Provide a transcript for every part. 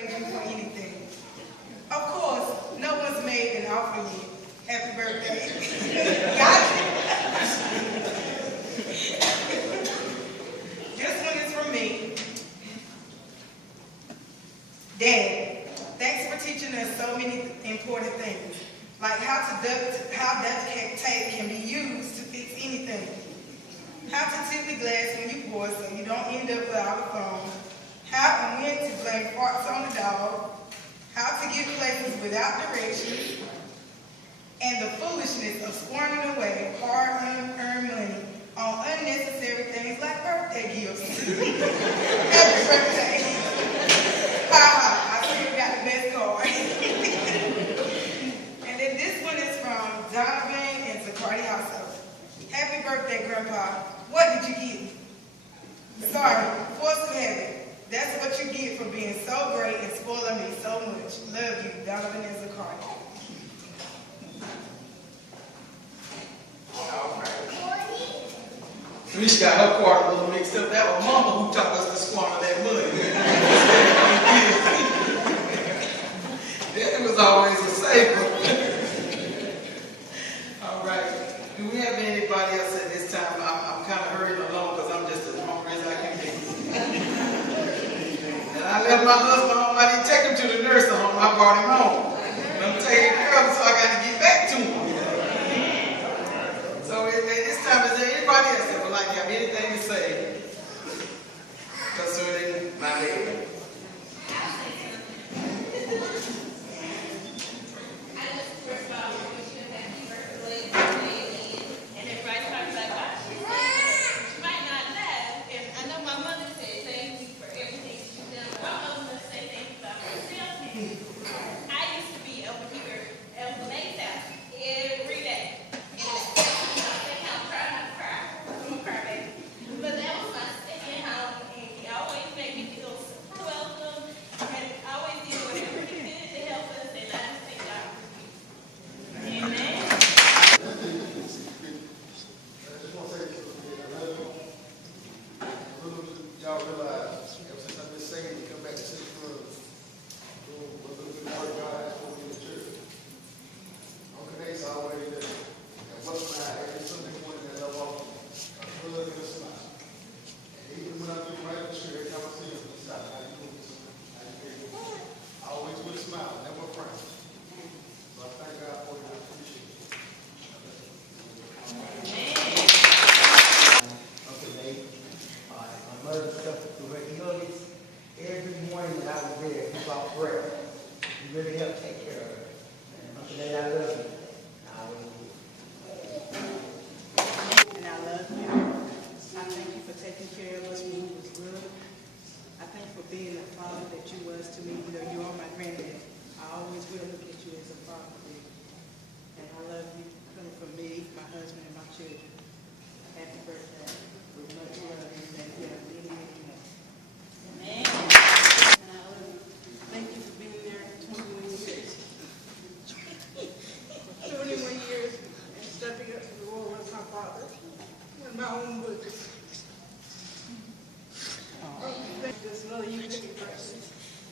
Thank you for anything. Of course, no one's made an offer yet. Happy birthday. Gotcha. This one is from me. Dad, thanks for teaching us so many important things, like how duct tape can be used to fix anything, how to tip the glass when you pour so you don't end up without a phone, how and when to blame farts on the dog, how to get places without directions, and the foolishness of squandering away hard-earned money on unnecessary things like birthday gifts. Happy birthday. I still got the best card. And then this one is from Donovan and Zacardi also. Happy birthday, Grandpa. What did you get? Sorry, force of habit. That's what you get for being so great and spoiling me so much. Love you, Donovan and Zacardi. Trish got her part a little mixed up. That was Mama who taught us to squander that money. That was always a saver. All right. Do we have anybody else at this time? I'm kind of hurrying along because I'm just as hungry as I can be. And I left my husband home. I didn't take him to the nursing home. I brought him home. And I'm taking care of him, so I got to get back to him. So at this time, is there anybody else that would like to have anything to say concerning my baby?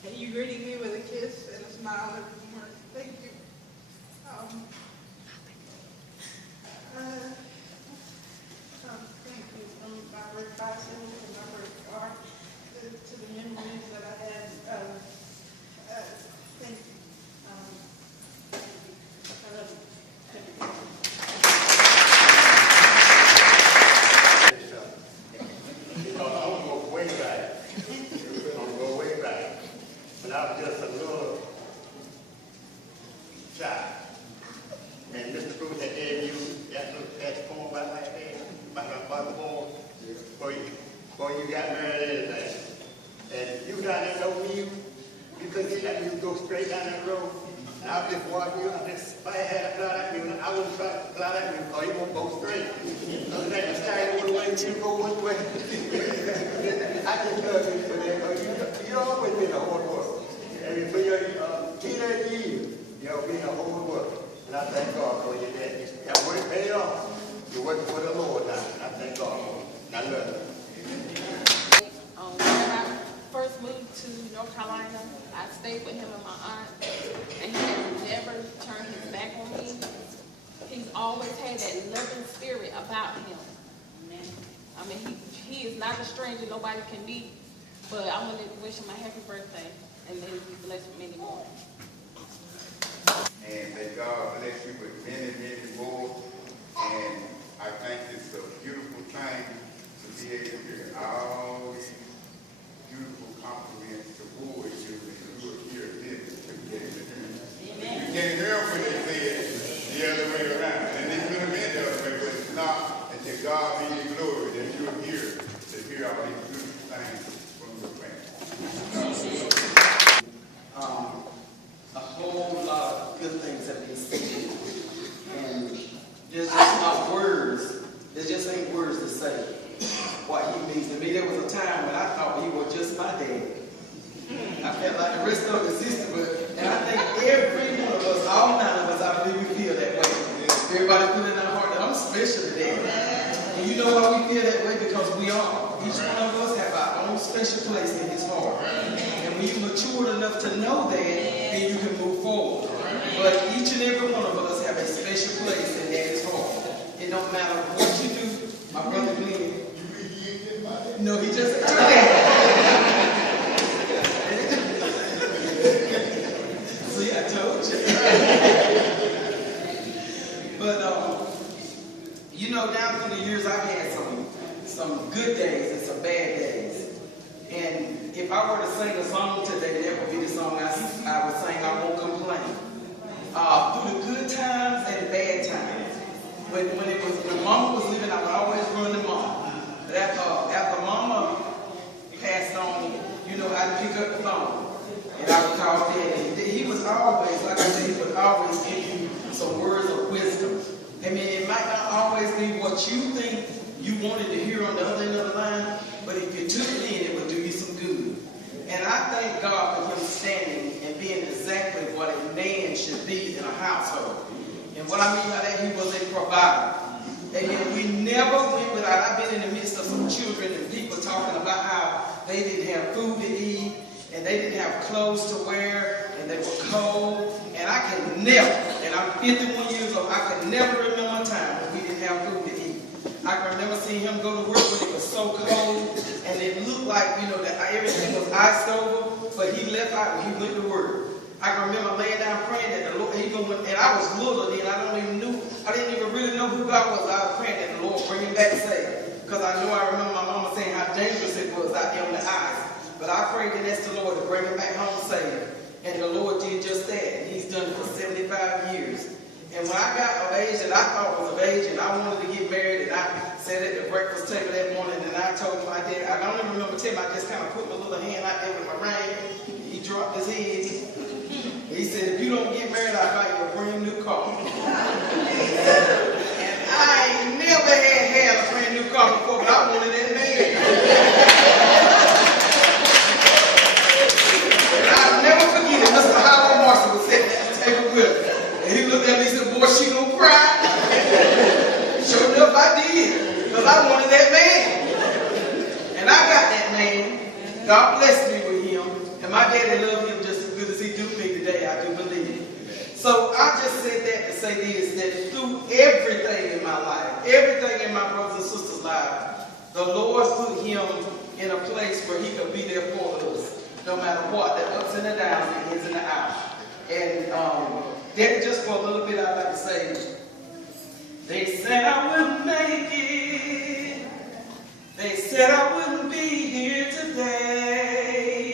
And you greeting me with a kiss and a smile every morning. Thank you. Thank you from my birth bicycle and my birth car to the memories that I had. Thank you. I love you. When I was just a little child, and Mr. Bruce had gave you that poem by my head, by the poem, before you got married and everything. And you down there know me, you couldn't let me go straight down that road. And I was just walking you, if I had a cloud at you, I wouldn't try to cloud at you because you won't go straight. Other than the sky one way, you go one way. I just love you for that, you always been a whole world. And for your teenage years, you'll be in the whole world. And I thank God for you that that work paid off. You're working for the Lord now. And I thank God for you. And I love you. When I first moved to North Carolina, I stayed with him and my aunt, and he has never turned his back on me. He's always had that loving spirit about him. I mean, he is not a stranger nobody can meet, but I want to wish him a happy birthday, and then be blessed with many more. And may God bless you with many, many more. And I think it's a beautiful thing to be able to hear all these beautiful compliments towards you and you are here living to be able to hear them. You can't hear them when they say it the other way around. And it could have been the other way, but it's not. And to God be the glory that you are here to hear all these beautiful things from your family. A whole lot of good things have been said. And there's just not words. There just ain't words to say what he means to me. There was a time when I thought he was just my dad. I felt like the rest of his sister, and I think every one of us, all 9 of us, I believe we feel that way. Everybody feel in our heart that I'm special to dad. And you know why we feel that way? Because we are. Each one of us have our own special place in his heart. And when you matured enough to know that, then you can move forward. But each and every one of us have a special place in dad's heart. It don't matter what you do. My brother Glenn, no, he just see, I told you. But you know, down through the years, I've had some good days and some bad days. And if I were to sing a song today, that would be the song I would sing. I won't complain. Through the good times and bad times. When Mama was living, I would always run to Mama. But after Mama passed on, you know, I'd pick up the phone and I would call Daddy. He was always, like I said, he would always give you some words of wisdom. I mean, it might not always be what you think you wanted to hear on the other end of the line, but if you took it in, it would do you some good. And I thank God for him standing and being exactly what a man should be in a household. And what I mean by that, he was a provider. And we never went without. I've been in the midst of some children and people talking about how they didn't have food to eat, and they didn't have clothes to wear, and they were cold. And I can never, and I'm 51 years old, I can never remember a time when we didn't have food to eat. I can remember seeing him go to work when it was so cold, and it looked like, you know, that everything was iced over, but he left out and he went to work. I can remember laying down praying that the Lord, even when, and I was little then, I didn't even really know who God was. I was praying that the Lord bring him back safe. Because I remember my mama saying how dangerous it was out there on the ice. But I prayed and asked the Lord to bring him back home safe. And the Lord did just that. And he's done it for 75 years. And when I got of age that I thought was of age, and I wanted to get married, and I sat at the breakfast table that morning, and I told my dad, I don't even remember telling him, I just kind of put my little hand out there with my ring. He dropped his head. He said, if you don't get married, I'll buy you a brand new car. And I ain't never had a brand new car before, but I wanted that man. And I'll never forget it. Mr. Howard Marshall was sitting at the table with me. And he looked at me and said, boy, she gonna cry. Sure enough, I did. Because I wanted that man. And I got that man. God blessed me with him. And my daddy loved him just as good as he do me today, I do believe. So I just said that to say this, that through everything in my life, everything in my brothers and sisters' lives, the Lord put him in a place where he could be there for us, no matter what, the ups and the downs, the ins and the outs. And that just for a little bit, I'd like to say, they said I wouldn't make it. They said I wouldn't be here today.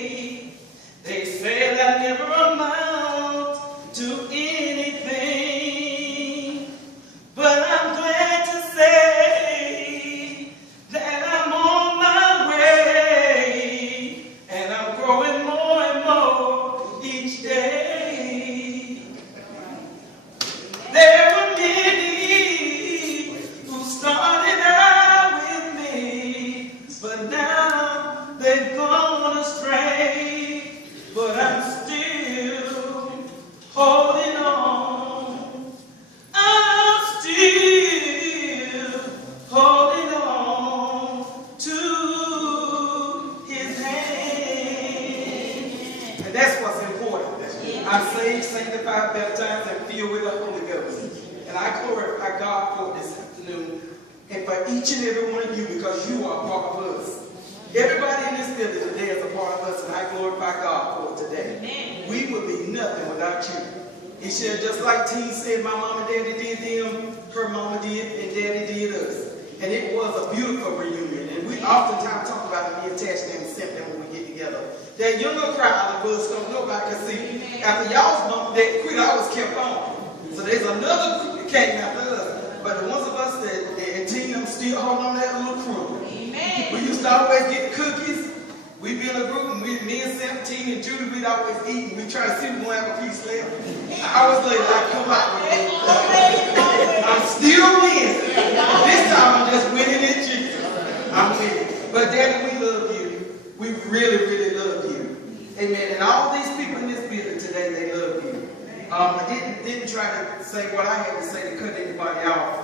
They said I'd never amount to anything. But I'm glad to say that I'm on my way. And I'm growing more and more each day. There were many who started out with me, but now they've gone astray. I'm saved, sanctified, baptized, and filled with the Holy Ghost. And I glorify God for this afternoon and for each and every one of you because you are a part of us. Everybody in this building today is a part of us, and I glorify God for it today. Amen. We would be nothing without you. He said, just like T said, my mom and daddy did them, her mama did, and daddy did us. And it was a beautiful reunion. And we oftentimes talk about it being attached and simply when we get together. That younger crowd of us don't nobody can see. After y'all's mom that quit, always kept on. So there's another group that came after us. But the ones of us that team them still hold on to that little crew. Amen. We used to always get the cookies. We'd be in a group, and me and 17 and Judy, we'd always eat, and we'd try to see if we going to have a piece left. Hours later, I come out with it. I'm still winning. This time I'm just winning in Jesus. I'm winning. But Daddy, we love you. We really, really love you. Amen. And all these people in this building today, they love you. I didn't try to say what I had to say to cut anybody off.